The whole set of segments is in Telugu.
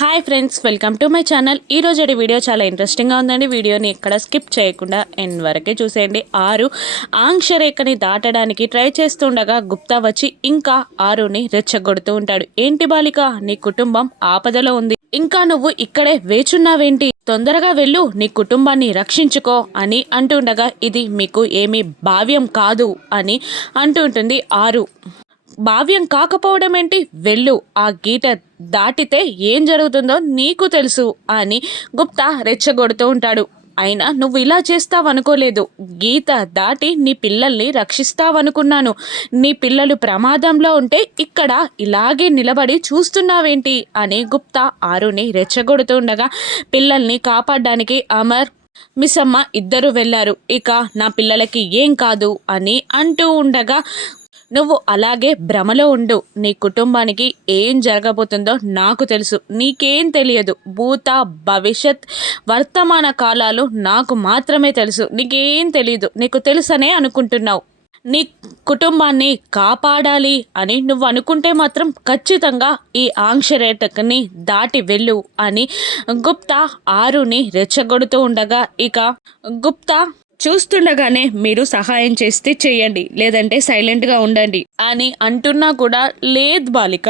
Hi friends, welcome to my channel. ఈరోజు వీడియో చాలా ఇంట్రెస్టింగ్గా ఉందండి. వీడియోని ఎక్కడ స్కిప్ చేయకుండా ఎండ్ వరకే చూసేయండి. ఆరు ఆంక్షరేఖని దాటడానికి ట్రై చేస్తుండగా గుప్తా వచ్చి ఇంకా ఆరుని రెచ్చగొడుతూ ఉంటాడు. ఏంటి బాలిక, నీ కుటుంబం ఆపదలో ఉంది, ఇంకా నువ్వు ఇక్కడే వేచున్నావేంటి? తొందరగా వెళ్ళు, నీ కుటుంబాన్ని రక్షించుకో అని అంటుండగా ఇది మీకు ఏమీ భావ్యం కాదు అని అంటూ ఉంటుంది ఆరు. భావ్యం కాకపోవడం ఏంటి, వెళ్ళు, ఆ గీత దాటితే ఏం జరుగుతుందో నీకు తెలుసు అని గుప్తా రెచ్చగొడుతూ ఉంటాడు. అయినా నువ్వు ఇలా చేస్తావనుకోలేదు, గీత దాటి నీ పిల్లల్ని రక్షిస్తావనుకున్నాను. నీ పిల్లలు ప్రమాదంలో ఉంటే ఇక్కడ ఇలాగే నిలబడి చూస్తున్నావేంటి అని గుప్తా ఆరుని రెచ్చగొడుతుండగా పిల్లల్ని కాపాడడానికి అమర్, మిస్సమ్మ ఇద్దరు వెళ్ళారు. ఇక నా పిల్లలకి ఏం కాదు అని అంటూ ఉండగా నువ్వు అలాగే భ్రమలో ఉండు, నీ కుటుంబానికి ఏం జరగబోతుందో నాకు తెలుసు, నీకేం తెలియదు. భూత భవిష్యత్ వర్తమాన కాలాలు నాకు మాత్రమే తెలుసు, నీకేం తెలియదు. నీకు తెలుసనే అనుకుంటున్నావు. నీ కుటుంబాన్ని కాపాడాలి అని నువ్వు అనుకుంటే మాత్రం ఖచ్చితంగా ఈ ఆంక్షరేఖని దాటి వెళ్ళు అని గుప్తా ఆరుని రెచ్చగొడుతూ ఉండగా ఇక గుప్తా చూస్తుండగానే మీరు సహాయం చేస్తే చేయండి, లేదంటే సైలెంట్గా ఉండండి అని అంటున్నా కూడా లేదు బాలిక,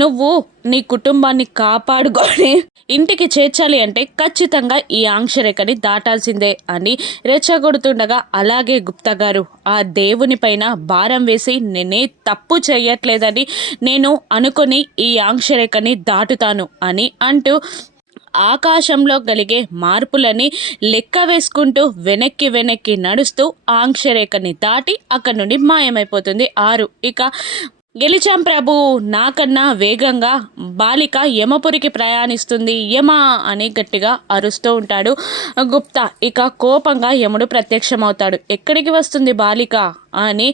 నువ్వు నీ కుటుంబాన్ని కాపాడుకొని ఇంటికి చేర్చాలి అంటే ఖచ్చితంగా ఈ ఆంక్షరేఖని దాటాల్సిందే అని రెచ్చగొడుతుండగా అలాగే గుప్తా గారు, ఆ దేవుని పైన భారం వేసి నేనే తప్పు చేయట్లేదని నేను అనుకొని ఈ ఆంక్షరేఖని దాటుతాను అని అంటూ ఆకాశంలో కలిగే మార్పులని లెక్క వేసుకుంటూ వెనక్కి వెనక్కి నడుస్తూ ఆంక్షరేఖని దాటి అక్కడి నుండి మాయమైపోతుంది ఆరు. ఇక గెలిచాం ప్రభు, నాకన్నా వేగంగా బాలిక యమపురికి ప్రయాణిస్తుంది, యమ అని గట్టిగా అరుస్తూ ఉంటాడు గుప్తా. ఇక కోపంగా యముడు ప్రత్యక్షమవుతాడు. ఎక్కడికి వస్తుంది బాలిక అని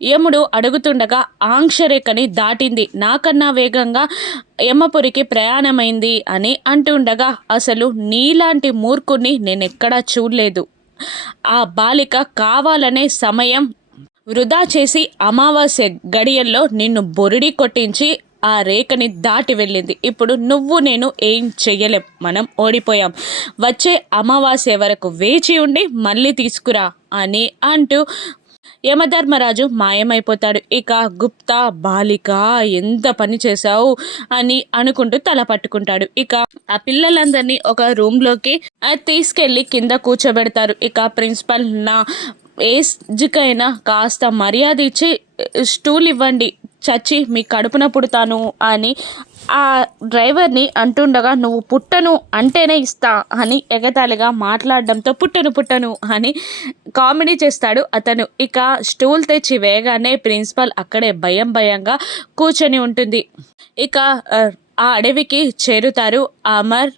యముడు అడుగుతుండగా ఆంక్షరేఖని దాటింది, నాకన్నా వేగంగా యమపురికి ప్రయాణమైంది అని అంటుండగా అసలు నీలాంటి మూర్ఖుని నేనెక్కడా చూడలేదు. ఆ బాలిక కావాలనే సమయం వృధా చేసి అమావాస్య గడియల్లో నిన్ను బొరిడి కొట్టించి ఆ రేఖని దాటి వెళ్ళింది. ఇప్పుడు నువ్వు నేను ఏం చెయ్యలేం, మనం ఓడిపోయాం. వచ్చే అమావాస్య వరకు వేచి ఉండి మళ్ళీ తీసుకురా అని అంటూ యమధర్మరాజు మాయమైపోతాడు. ఇక గుప్తా, బాలిక ఎంత పని చేశావు అని అనుకుంటూ తల పట్టుకుంటాడు. ఇక ఆ పిల్లలందరినీ ఒక రూమ్లోకి తీసుకెళ్ళి కింద కూర్చోబెడతారు. ఇక ప్రిన్సిపల్, నా ఏజ్కైనా కాస్త మర్యాద ఇచ్చి స్టూల్ ఇవ్వండి, చచ్చి మీ కడుపున పుడతాను అని ఆ డ్రైవర్ని అంటుండగా నువ్వు పుట్టను అంటేనే ఇస్తా అని ఎగతాళిగా మాట్లాడడంతో పుట్టను అని కామెడీ చేస్తాడు అతను. ఇక స్టూల్ తెచ్చి వేయగానే ప్రిన్సిపల్ అక్కడే భయంగా కూర్చొని ఉంటుంది. ఇక ఆ అడవికి చేరుతారు అమర్,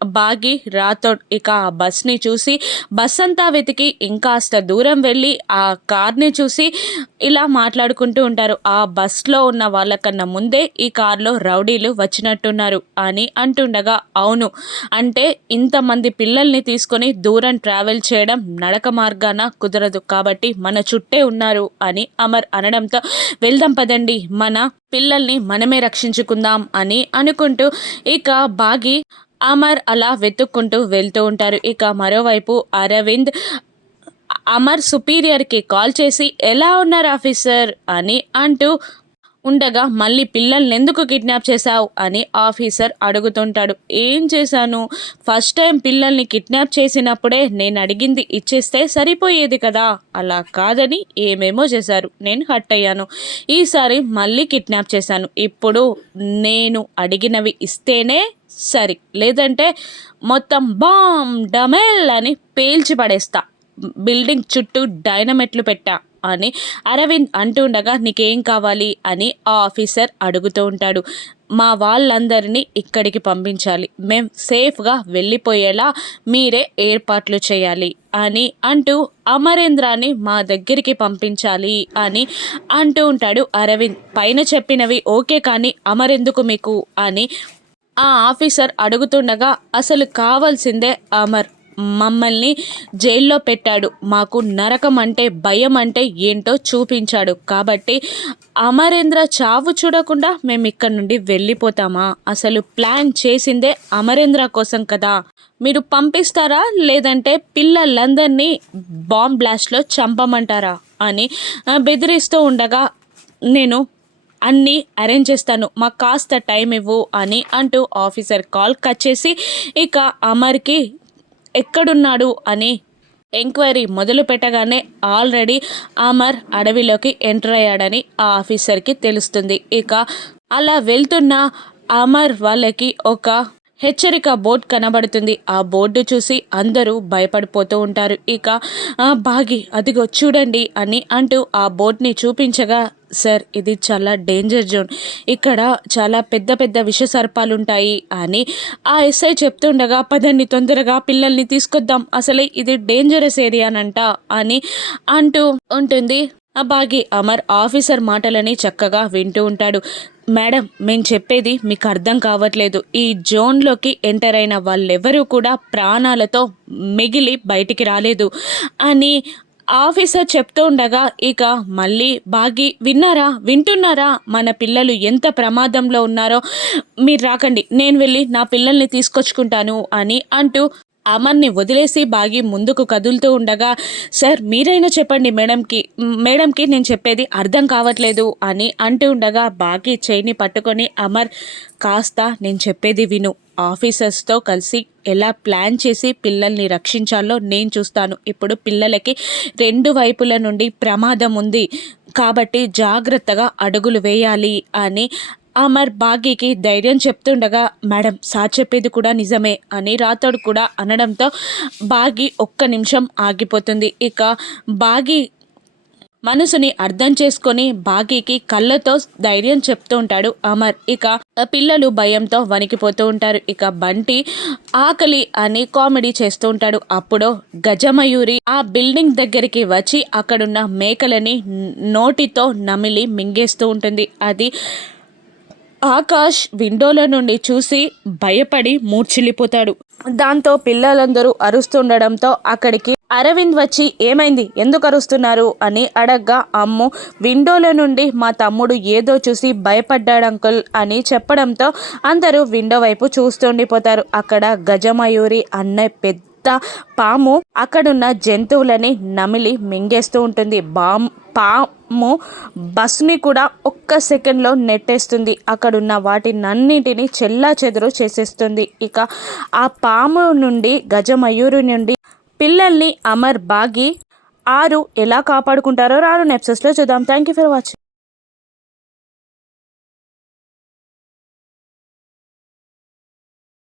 బాగి, రాథోడ్. ఇక ఆ బస్ని చూసి బస్ అంతా వెతికి ఇంకాస్త దూరం వెళ్ళి ఆ కార్ని చూసి ఇలా మాట్లాడుకుంటూ ఉంటారు. ఆ బస్లో ఉన్న వాళ్ళకన్నా ముందే ఈ కార్లో రౌడీలు వచ్చినట్టున్నారు అని అంటుండగా అవును, అంటే ఇంతమంది పిల్లల్ని తీసుకొని దూరం ట్రావెల్ చేయడం నడక మార్గాన కుదరదు, కాబట్టి మన చుట్టే ఉన్నారు అని అమర్ అనడంతో వెళ్దాం పదండి, మన పిల్లల్ని మనమే రక్షించుకుందాం అని అనుకుంటూ ఇక బాగి అమర్ అలా వెతుక్కుంటూ వెళ్తూ ఉంటారు. ఇక మరోవైపు అరవింద్ అమర్ సుపీరియర్కి కాల్ చేసి ఎలా ఉన్నారు ఆఫీసర్ అని అంటూ ఉండగా మళ్ళీ పిల్లల్ని ఎందుకు కిడ్నాప్ చేశావు అని ఆఫీసర్ అడుగుతుంటాడు. ఏం చేశాను, ఫస్ట్ టైం పిల్లల్ని కిడ్నాప్ చేసినప్పుడే నేను అడిగింది ఇచ్చేస్తే సరిపోయేది కదా, అలా కాదని ఏమేమో చేశారు, నేను హర్ట్ అయ్యాను. ఈసారి మళ్ళీ కిడ్నాప్ చేశాను, ఇప్పుడు నేను అడిగినవి ఇస్తేనే సరి, లేదంటే మొత్తం బామ్ డమెల్ అని పేల్చి పడేస్తా, బిల్డింగ్ చుట్టూ డైనమెట్లు పెట్టా అని అరవింద్ అంటుండగా నీకేం కావాలి అని ఆ ఆఫీసర్ అడుగుతూ ఉంటాడు. మా వాళ్ళందరినీ ఇక్కడికి పంపించాలి, మేం సేఫ్గా వెళ్ళిపోయేలా మీరే ఏర్పాట్లు చేయాలి అని అంటూ అమరేంద్రాన్ని మా దగ్గరికి పంపించాలి అని అంటూ ఉంటాడు అరవింద్. పైన చెప్పినవి ఓకే, కానీ అమరెందుకు మీకు అని ఆ ఆఫీసర్ అడుగుతుండగా అసలు కావాల్సిందే అమర్, మమ్మల్ని జైల్లో పెట్టాడు, మాకు నరకం అంటే భయం అంటే ఏంటో చూపించాడు. కాబట్టి అమరేంద్ర చావు చూడకుండా మేము ఇక్కడ నుండి వెళ్ళిపోతామా? అసలు ప్లాన్ చేసిందే అమరేంద్ర కోసం కదా. మీరు పంపిస్తారా లేదంటే పిల్లలందరినీ బాంబ్ బ్లాస్ట్లో చంపమంటారా అని బెదిరిస్తూ ఉండగా, నేను అన్నీ అరేంజ్ చేస్తాను, మాకు కాస్త టైం ఇవ్వు అని అంటూ ఆఫీసర్ కాల్ కట్ చేసి ఇక అమర్కి ఎక్కడున్నాడు అని ఎంక్వైరీ మొదలు పెట్టగానే ఆల్రెడీ అమర్ అడవిలోకి ఎంటర్ అయ్యాడని ఆ ఆఫీసర్కి తెలుస్తుంది. ఇక అలా వెళ్తున్న అమర్ వాళ్ళకి ఒక హెచ్చరిక బోర్డు కనబడుతుంది. ఆ బోర్డు చూసి అందరూ భయపడిపోతూ ఉంటారు. ఇక బాగి అదిగో చూడండి అని అంటూ ఆ బోర్డుని చూపించగా, సార్ ఇది చాలా డేంజర్ జోన్, ఇక్కడ చాలా పెద్ద పెద్ద విషసర్పాలు ఉంటాయి అని ఆ ఎస్ఐ చెప్తుండగా, పదండి తొందరగా పిల్లల్ని తీసుకొద్దాం, అసలే ఇది డేంజరస్ ఏరియానంట అని అంటూ ఉంటుంది. ఆ బాగి అమర్ ఆఫీసర్ మాటలని చక్కగా వింటూ ఉంటాడు. మేడం, మేము చెప్పేది మీకు అర్థం కావట్లేదు. ఈ జోన్లోకి ఎంటర్ అయిన వాళ్ళెవరూ కూడా ప్రాణాలతో మిగిలి బయటికి రాలేదు అని ఆఫీసర్ చెప్తూ ఉండగా, ఇక మళ్ళీ బాగి వింటున్నారా మన పిల్లలు ఎంత ప్రమాదంలో ఉన్నారో, మీరు రాకండి, నేను వెళ్ళి నా పిల్లల్ని తీసుకొచ్చుకుంటాను అని అంటూ అమర్ని వదిలేసి బాగి ముందుకు కదులుతూ ఉండగా, సార్ మీరైనా చెప్పండి మేడంకి నేను చెప్పేది అర్థం కావట్లేదు అని అంటూ ఉండగా, బాగి చేయిని పట్టుకొని, అమర్ కాస్త నేను చెప్పేది విను, ఆఫీసర్స్తో కలిసి ఎలా ప్లాన్ చేసి పిల్లల్ని రక్షించాలో నేను చూస్తాను. ఇప్పుడు పిల్లలకి 2 వైపుల నుండి ప్రమాదం ఉంది కాబట్టి జాగ్రత్తగా అడుగులు వేయాలి అని అమర్ బాగీకి ధైర్యం చెప్తుండగా, మేడం సార్ చెప్పేది కూడా నిజమే అని రాథోడ్ కూడా అనడంతో బాగి ఒక్క నిమిషం ఆగిపోతుంది. ఇక బాగి మనసుని అర్థం చేసుకొని బాగీకి కళ్ళతో ధైర్యం చెప్తూ ఉంటాడు అమర్. ఇక పిల్లలు భయంతో వణికిపోతూ ఉంటారు. ఇక బంటి ఆకలి అని కామెడీ చేస్తూ ఉంటాడు. అప్పుడు గజమయూరి ఆ బిల్డింగ్ దగ్గరికి వచ్చి అక్కడున్న మేకలని నోటితో నమిలి మింగేస్తూ ఉంటుంది. అది ఆకాష్ విండోల నుండి చూసి భయపడి మూర్ఛిల్లిపోతాడు. దాంతో పిల్లలందరూ అరుస్తుండడంతో అక్కడికి అరవింద్ వచ్చి, ఏమైంది, ఎందుకు అరుస్తున్నారు అని అడగ్గా, అమ్ము విండోల నుండి మా తమ్ముడు ఏదో చూసి భయపడ్డాడు అంకుల్ అని చెప్పడంతో అందరూ విండో వైపు చూస్తుండిపోతారు. అక్కడ గజమయూరి అన్న పెద్ద పాము అక్కడున్న జంతువులని నమిలి మింగేస్తూ ఉంటుంది. పాము బస్ని కూడా ఒక్క సెకండ్లో నెట్టేస్తుంది. అక్కడున్న వాటినన్నింటినీ చెల్లాచెదురు చేసేస్తుంది. ఇక ఆ పాము నుండి గజమయూరి నుండి పిల్లల్ని అమర్ బాగి 6 ఎలా కాపాడుకుంటారో రాను ఎపిసోడ్స్లో చూద్దాం. Thank you for watching.